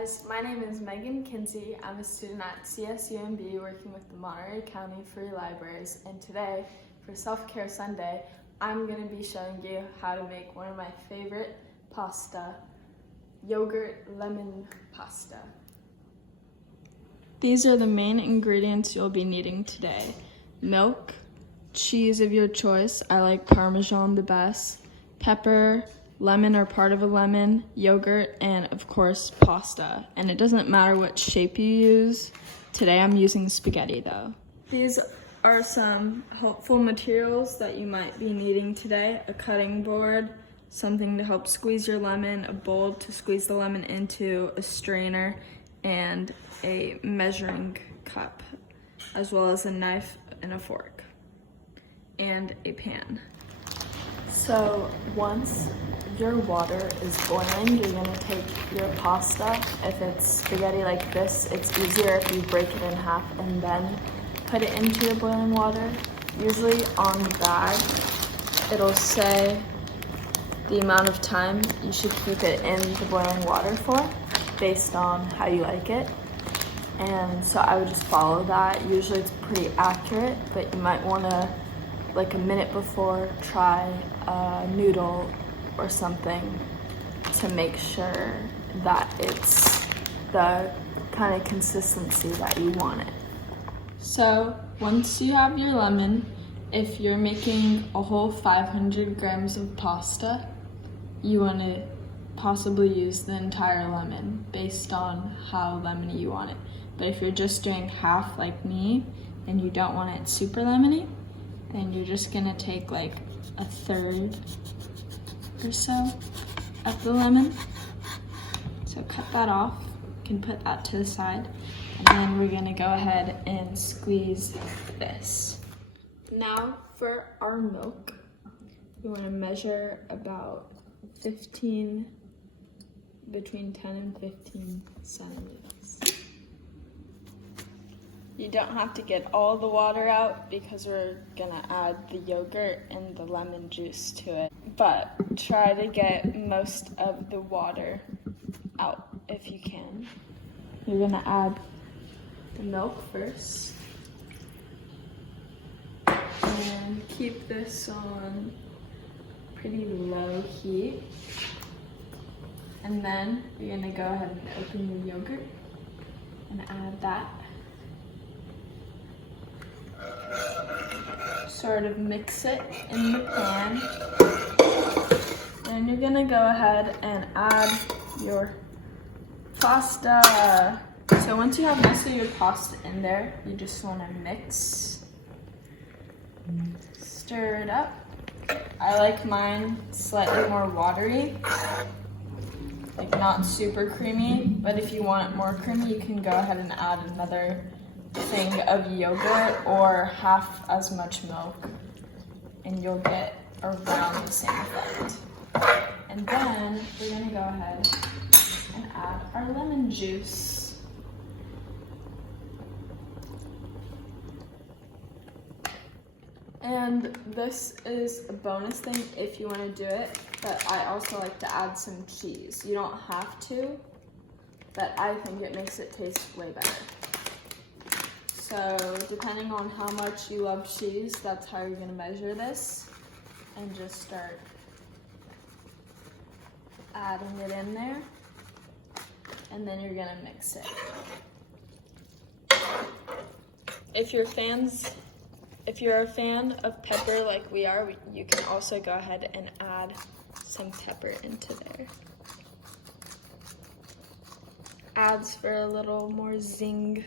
guys, my name is Megan Kinsey. I'm a student at CSUMB working with the Monterey County Free Libraries, and today for Self-Care Sunday I'm going to be showing you how to make one of my favorite pasta, yogurt lemon pasta. These are the main ingredients you'll be needing today: milk, cheese of your choice, I like Parmesan the best, pepper, lemon or part of a lemon, yogurt, and of course pasta. And it doesn't matter what shape you use. Today I'm using spaghetti though. These are some helpful materials that you might be needing today: a cutting board, something to help squeeze your lemon, a bowl to squeeze the lemon into, a strainer, and a measuring cup, as well as a knife and a fork, and a pan. So once your water is boiling, you're gonna take your pasta. If it's spaghetti like this, it's easier if you break it in half and then put it into your boiling water. Usually on the bag, it'll say the amount of time you should keep it in the boiling water for, based on how you like it. And so I would just follow that. Usually it's pretty accurate, but you might wanna, like a minute before, try a noodle or something to make sure that it's the kind of consistency that you want it. So once you have your lemon, if you're making a whole 500 grams of pasta, you want to possibly use the entire lemon based on how lemony you want it. But if you're just doing half like me and you don't want it super lemony, then you're just gonna take like a third or so of the lemon. So cut that off, you can put that to the side, and then we're gonna go ahead and squeeze this. Now for our milk, we wanna measure about between 10 and 15 centimeters. You don't have to get all the water out because we're gonna add the yogurt and the lemon juice to it. But try to get most of the water out if you can. You're gonna add the milk first. And keep this on pretty low heat. And then you're gonna go ahead and open your yogurt and add that. Sort of mix it in the pan. Then you're gonna go ahead and add your pasta. So once you have most of your pasta in there, you just wanna mix. Stir it up. I like mine slightly more watery, like not super creamy, but if you want it more creamy, you can go ahead and add another thing of yogurt or half as much milk, and you'll get around the same effect. And then we're gonna go ahead and add our lemon juice. And this is a bonus thing if you want to do it, but I also like to add some cheese. You don't have to, but I think it makes it taste way better. So depending on how much you love cheese, that's how you're gonna measure this, and just start adding it in there, and then you're gonna mix it. If you're a fan of pepper like we are, you can also go ahead and add some pepper into there. Adds for a little more zing.